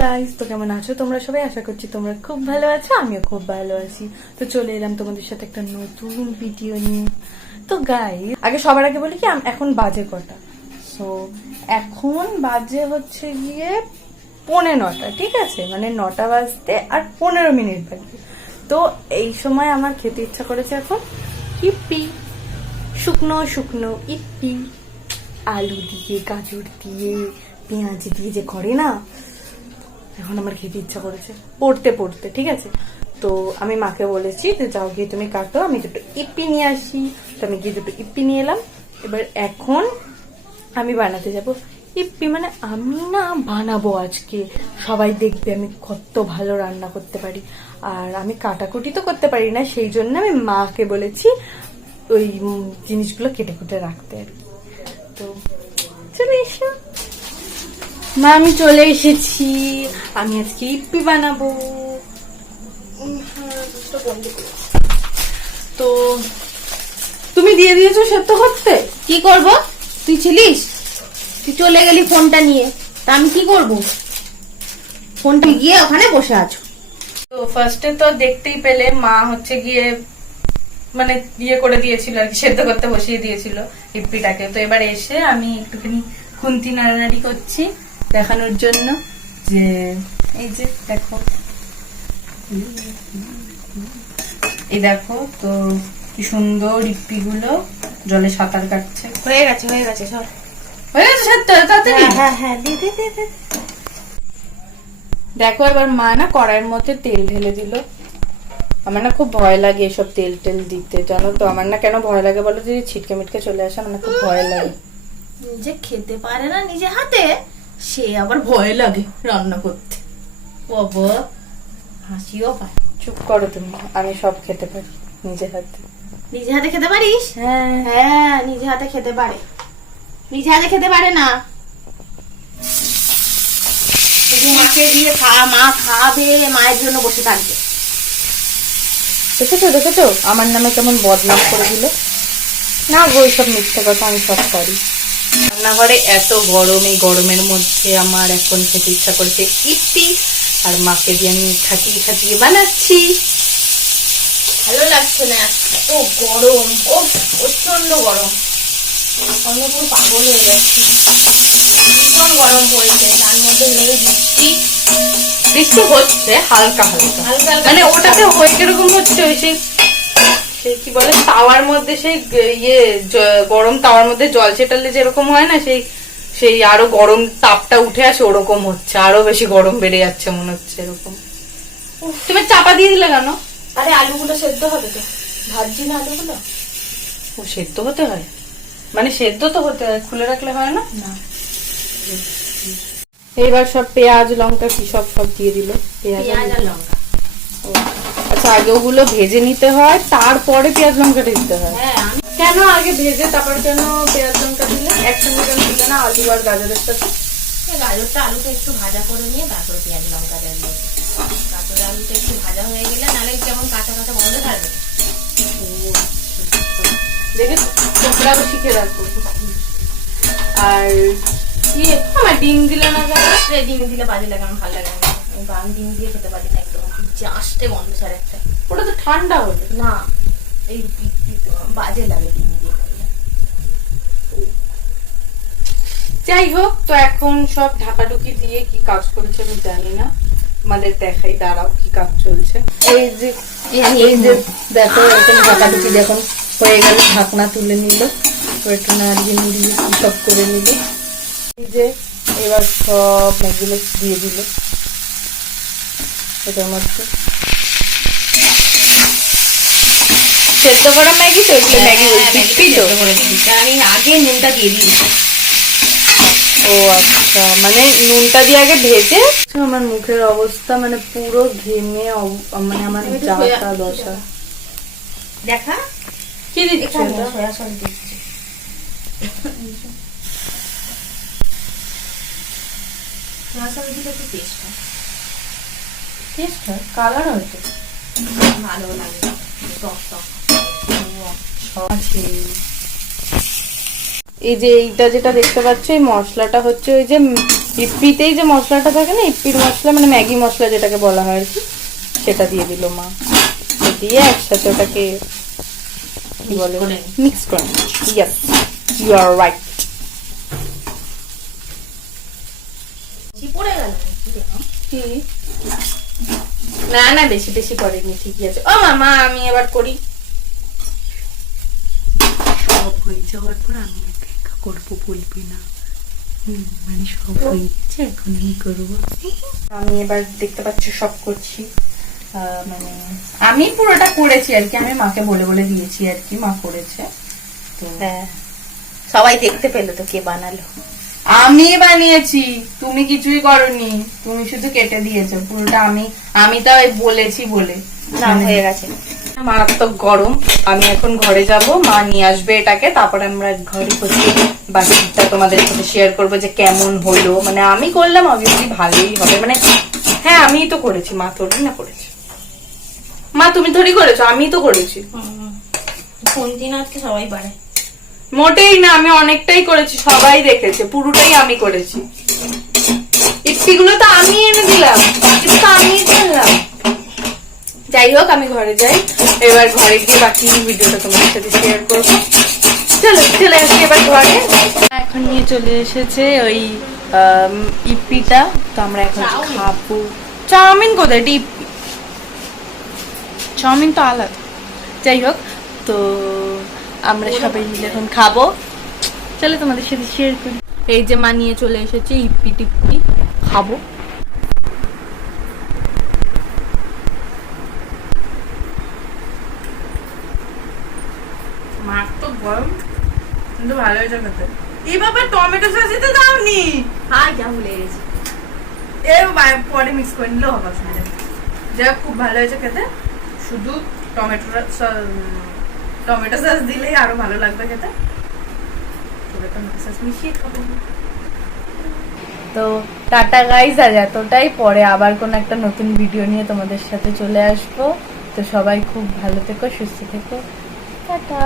Guys, তো কেমন আছো? তোমরা সবাই আশা করছি তোমরা খুব ভালো আছো, আমিও খুব ভালো আছি। তো চলে এলাম তোমাদের সাথে একটা নতুন ভিডিও নিয়ে। তো গাইস আগে সবার আগে বলি কি এখন বাজে কটা? সো এখন বাজে হচ্ছে গিয়ে পৌনে নটা, ঠিক আছে? মানে নটা বাজতে আর পনেরো মিনিট বাকি। তো এই সময় আমার খেতে ইচ্ছা করেছে এখন ইপ্পি শুকনো শুকনো ইপ্পি আলু দিয়ে, গাজর দিয়ে, পেঁয়াজ দিয়ে, যে করে না এখন আমার খেতে ইচ্ছা করেছে। পড়তে পড়তে, ঠিক আছে? তো আমি মাকে বলেছি যে, যাও গিয়ে তুমি কাটো, আমি দুটো ইপ্পি নিয়ে আসি। তো আমি গিয়ে দুটো ইপ্পি নিয়ে এলাম। এবার এখন আমি বানাতে যাব। ইপ্পি মানে আমি না বানাবো আজকে। সবাই দেখবে আমি কত ভালো রান্না করতে পারি। আর আমি কাটাকুটি তো করতে পারি না, সেই জন্য আমি মাকে বলেছি ওই জিনিসগুলো কেটে কুটে রাখতে আর কি। তো চলে এসো। মা আমি চলে এসেছি। আমি আজকে ইপ্পি বানাবো। হ্যাঁ। তো তুমি দিয়ে দিয়েছ সেদ্ধ করতে? কি করব? তুই ছিলিস? তুই চলে গেলি ফোনটা নিয়ে। তা আমি কি করব? ফোন তুই গিয়ে ওখানে বসে আছো। তো ফার্স্টে তো দেখতেই পেলে মা হচ্ছে গিয়ে মানে ইয়ে করে দিয়েছিল আর কি সেদ্ধ করতে বসিয়ে দিয়েছিল ইপ্পিটাকে। তো এবার এসে আমি একটুখানি খুন্তি নাড়ানাড়ি করছি। দেখানোর জন্য যে এই যে দেখো। এই দেখো তো কি সুন্দর ইপ্পিগুলো জলে সাঁতার কাটছে। হয়ে গেছে হয়ে গেছে সব হয়ে গেছে তাড়াতাড়ি। হ্যাঁ হ্যাঁ দি দি দি দি। দেখো এবার মা না কড়াইয়ের মধ্যে তেল ঢেলে দিল। আমার না খুব ভয় লাগে এসব তেল টেল দিতে জানো তো? আমার না কেন ভয় লাগে বলো? যদি ছিটকে মিটকে চলে আসে আমার না খুব ভয় লাগে। নিজে খেতে পারে না নিজে হাতে? সে আবার ভয় লাগে রান্না করতে। বাবা হাসিও পায়। চুপ করো তুমি আমি সব খেতে পারি নিজে হাতে। নিজে হাতে খেতে পারিস? হ্যাঁ। হ্যাঁ নিজে হাতে খেতে পারে। নিজে হাতে খেতে পারে না। মাকে দিয়ে খা মা খাবে মায়ের জন্য বসে থাকবে। দেখেছ দেখেছ? আমার নামে কেমন বদনাম করে দিল। না গো সব মিথ্যে কথা আমি সব পারি রান্নাঘরে এত গরম এই গরমের মধ্যে আমার এখন খেতে ইচ্ছা করছে ইপ্পি আর মাকে দিয়ে আমি খাটিয়ে খাটিয়ে বানাচ্ছি। ভালো লাগছে না ও গরম ও প্রচণ্ড গরম। আমি পুরো পাগল হয়ে যাচ্ছি। ভীষণ গরম পড়েছে তার মধ্যে নেই বৃষ্টি বৃষ্টি হচ্ছে হালকা হালকা। হালকা হালকা। মানে ওটাতে হয়ে কীরকম হচ্ছে ওই সেই সেই কি বলে তাওয়ার মধ্যে সেই ইয়ে গরম তাওয়ার মধ্যে জল ছেটালে যেরকম হয় না সেই সেই আরও গরম তাপটা উঠে আসে ওরকম হচ্ছে। আরও বেশি গরম বেড়ে যাচ্ছে মনে হচ্ছে এরকম। তুমি চাপা দিয়ে দিলে কেন? আরে আলুগুলো সেদ্ধ হবে তো। ভাবছি না আলুগুলো। ও সেদ্ধ হতে হয়? মানে সেদ্ধ তো হতে হয় খুলে রাখলে হয় না? না। এইবার সব পেঁয়াজ লঙ্কা কি সব সব দিয়ে দিল? পেঁয়াজ আর লঙ্কা। আগে ওগুলো ভেজে নিতে হয় তারপরে পেঁয়াজ লঙ্কাটা দিতে হয়। হ্যাঁ আমি কেন আগে ভেজে তারপর কেন পেঁয়াজ লঙ্কা দিলে? একসঙ্গে কেন দিলে না? আলু আর গাজরের সাথে? গাজরটা আলুটা একটু ভাজা করে নিয়ে তারপরে পেঁয়াজ লঙ্কা দিয়ে দিয়েছি তারপরে আলুটা একটু ভাজা হয়ে গেলে নাহলে কেমন কাঁচা কাঁচা গন্ধ থাকবে। দেখে তোমরাও শিখে রাখব আর আমার ডিম দিলে না ডিম দিলে বাজে লাগে আমার ভালো লাগে না। আমি ডিম দিয়ে খেতে পারি না একদম। যে আসতে গন্ধ ছাড়ে একটা। ওটা তো ঠান্ডা হলো। না এই বাজে লাগে দিয়ে যাই হোক তো এখন সব ঢাকাঢুকি দিয়ে কি কাজ করেছে আমি জানি না। আমাদের দেখাই দাঁড়াও কি কাজ চলছে। এই যে এই যে দেখো এরকম ঢাকাঢুকি দেখুন হয়ে গেল ঢাকনা তুলে নিল। তো একটু নাড়িয়ে সব করে নিল। এই যে এবার সব ম্যাগিগুলো দিয়ে দিল। এটার মধ্যে। সেদ্ধ করা ম্যাগি তো এগুলো ম্যাগি বলছি। তো আমি আগে নুনটা দিয়ে দিয়েছি ও আচ্ছা মানে নুনটা দিয়ে আগে ভেজে? আমার মুখের অবস্থা মানে পুরো ঘেমে অব- মানে আমার যাতা দশা। দেখা? কি দিচ্ছ? সয়া সস দিচ্ছি। সয়া সস দিলে একটু টেস্ট হয়। টেস্ট হয় কালার হয়তো ভালো লাগে। আছে এই যে এইটা যেটা দেখতে পাচ্ছ এই মশলাটা হচ্ছে ওই যে ইপ্পিতেই যে মশলাটা থাকে না ইপ্পির মশলা মানে ম্যাগি মশলা যেটাকে বলা হয় আর কি সেটা দিয়ে দিল মা। দিয়ে একসাথে ওটাকে কি বলে মিক্স করে ইয়েস ইউ আর রাইট বেশি পড়ে গেল কি? না না বেশি বেশি পড়েনি ঠিকই আছে। ও মামা আমি এবার করি। সব হয়ে যাওয়ার পর আমি একা করব বলবি না। মানে সব হয়ে গেছে এখন আমি করব। আমি এবার দেখতে পাচ্ছ সব করছি। মানে আমি পুরোটা করেছি আর কি আমি মাকে বলে বলে দিয়েছি আর কি মা করেছে। তো হ্যাঁ। সবাই দেখতে পেল তো কে বানালো। আমি বানিয়েছি তুমি কিছুই করনি তুমি শুধু কেটে দিয়েছ পুরোটা আমি আমি তো বলেছি বলে। না হয়ে গেছে। মারাত্মক গরম আমি এখন ঘরে যাব মা নিয়ে আসবে এটাকে তারপরে আমরা ঘরে বসে বাকিটা তোমাদের সাথে শেয়ার করব যে কেমন হলো। মানে আমি করলাম অবভিয়াসলি ভালোই হবে। মানে হ্যাঁ আমিই তো করেছি মা তোরই না করেছি। মা তুমি থোড়ি করেছ আমি তো করেছি। কোন দিন আজকে সবাই বাড়ে মোটেই না আমি অনেকটাই করেছি সবাই দেখেছে পুরোটাই আমি করেছি। ইপসিগুলো তো আমি এনে দিলাম তো আমি করলাম যাই হোক আমি ঘরে যাই এবার ঘরে গিয়ে বাকি ভিডিওটা তোমাদের সাথে শেয়ার করব। চলো চলে আসি এবার ঘরে। এখন নিয়ে চলে এসেছে ওই আম, ইপ্পিটা তো আমরা এখন। খাব। চাউমিন কোথায়? এটা চাউমিন তো আলাদা। যাই হোক তো আমরা সবাই মিলে এখন খাব। চলো তোমাদের সাথে শেয়ার করি। এই যে মা নিয়ে চলে এসেছে ইপ্পি টিপ্পি খাব। মার তো গরম। কিন্তু ভালো হয়েছে খেতে। এই বাবা টমেটো সসই তো দাওনি। হাই যা ভুলে গেছি। এ পরে মিক্স করে নিলেও হবে অসুবিধা নেই। যাই হোক, খুব ভালো হয়েছে খেতে। শুধু টমেটো টমেটো সস দিলেই আরও ভালো লাগবে খেতে। তো টাটা গাইজ আজ এতটাই। পরে আবার কোন একটা নতুন ভিডিও নিয়ে তোমাদের সাথে চলে আসব। তো সবাই খুব ভালো থেকো, সুস্থ থেকো। টাটা।